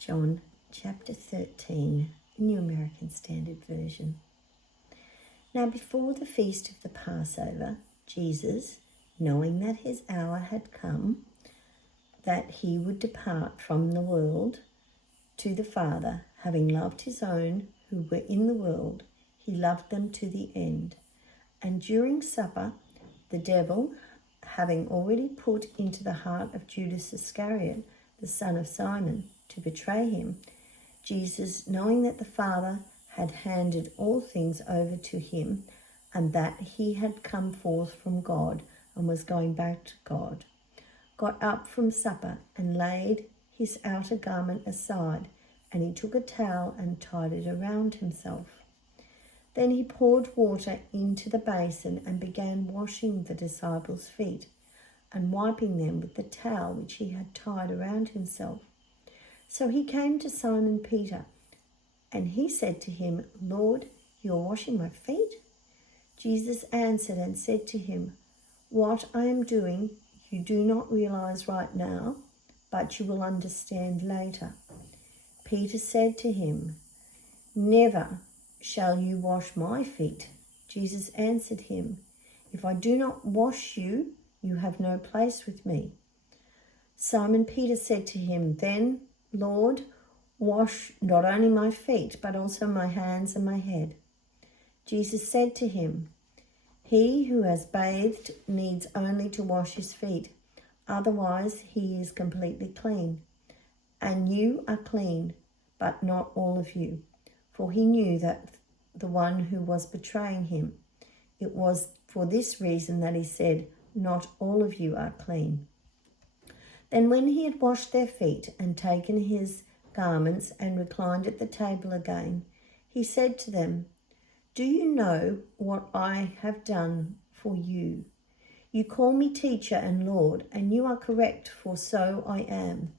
John chapter 13, New American Standard Version. Now before the feast of the Passover, Jesus, knowing that his hour had come, that he would depart from the world to the Father, having loved his own who were in the world, he loved them to the end. And during supper, the devil, having already put into the heart of Judas Iscariot, the son of Simon, to betray him, Jesus, knowing that the Father had handed all things over to him, and that he had come forth from God and was going back to God, got up from supper and laid his outer garment aside, and he took a towel and tied it around himself. Then he poured water into the basin and began washing the disciples' feet and wiping them with the towel which he had tied around himself. So he came to Simon Peter, and he said to him, Lord, you are washing my feet? Jesus answered and said to him, What I am doing you do not realize right now, but you will understand later. Peter said to him, Never shall you wash my feet. Jesus answered him, If I do not wash you, you have no place with me. Simon Peter said to him, Then, Lord, wash not only my feet, but also my hands and my head. Jesus said to him, He who has bathed needs only to wash his feet, otherwise he is completely clean. And you are clean, but not all of you. For he knew that the one who was betraying him. It was for this reason that he said, Not all of you are clean. Then when he had washed their feet and taken his garments and reclined at the table again, he said to them, Do you know what I have done for you? You call me teacher and Lord, and you are correct, for so I am.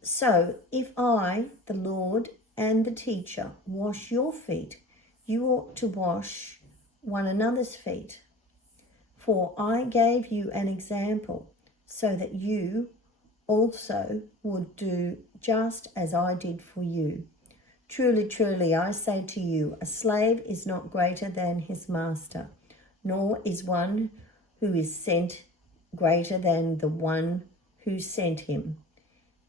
So if I, the Lord and the teacher, wash your feet, you ought to wash one another's feet. For I gave you an example, so that you also would do just as I did for you. Truly, truly, I say to you, a slave is not greater than his master, nor is one who is sent greater than the one who sent him.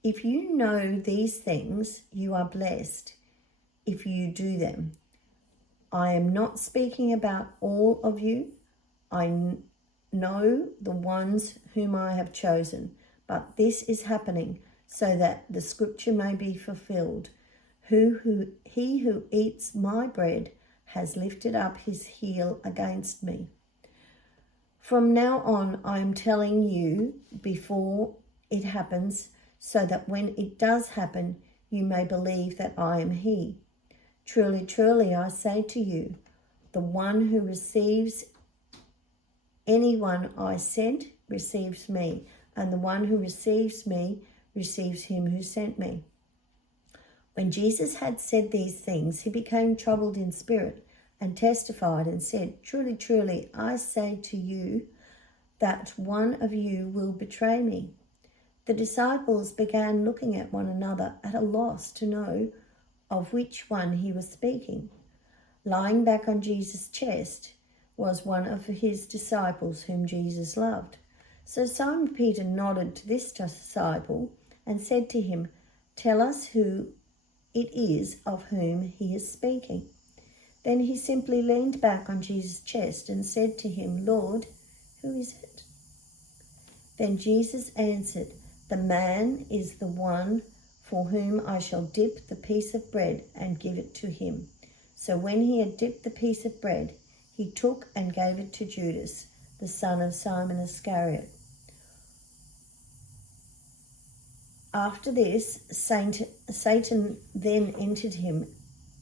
If you know these things, you are blessed if you do them. I am not speaking about all of you. I know the ones whom I have chosen, but this is happening so that the scripture may be fulfilled. He who eats my bread has lifted up his heel against me. From now on, I am telling you before it happens, so that when it does happen, you may believe that I am he. Truly, truly, I say to you, the one who receives anyone I sent receives me, and the one who receives me receives him who sent me. When Jesus had said these things, he became troubled in spirit and testified and said, Truly, truly, I say to you that one of you will betray me. The disciples began looking at one another at a loss to know of which one he was speaking. Lying back on Jesus' chest was one of his disciples whom Jesus loved. So Simon Peter nodded to this disciple and said to him, Tell us who it is of whom he is speaking. Then he simply leaned back on Jesus' chest and said to him, Lord, who is it? Then Jesus answered, The man is the one for whom I shall dip the piece of bread and give it to him. So when he had dipped the piece of bread, he took and gave it to Judas, the son of Simon Iscariot. After this, Satan then entered him.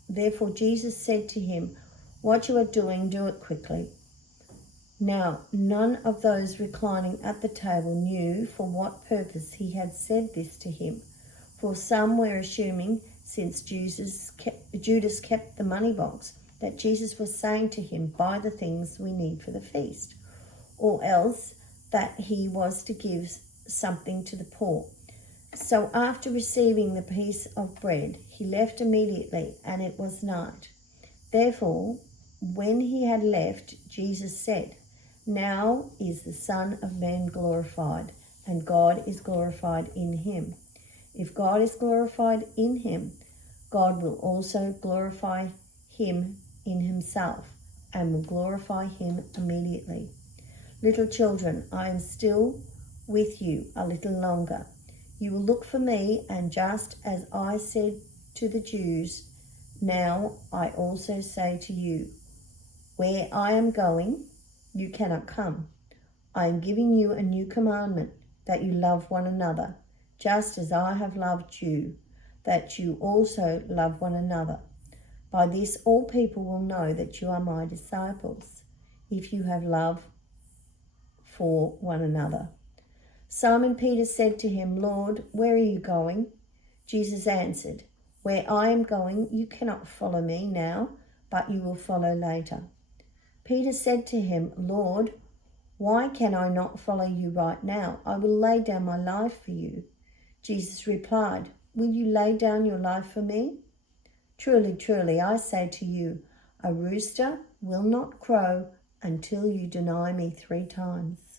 Therefore Jesus said to him, What you are doing, do it quickly. Now none of those reclining at the table knew for what purpose he had said this to him. For some were assuming, since Judas kept the money box, that Jesus was saying to him, Buy the things we need for the feast, or else that he was to give something to the poor. So after receiving the piece of bread, he left immediately, and it was night. Therefore, when he had left, Jesus said, "Now is the Son of Man glorified, and God is glorified in him. If God is glorified in him, God will also glorify him in himself, and will glorify him immediately. Little children, I am still with you a little longer. You will look for me, and just as I said to the Jews, now I also say to you, where I am going, you cannot come. I am giving you a new commandment, that you love one another, just as I have loved you, that you also love one another. By this all people will know that you are my disciples, if you have love for one another." Simon Peter said to him, "Lord, where are you going?" Jesus answered, "Where I am going, you cannot follow me now, but you will follow later." Peter said to him, "Lord, why can I not follow you right now? I will lay down my life for you." Jesus replied, "Will you lay down your life for me? Truly, truly, I say to you, a rooster will not crow until you deny me 3 times.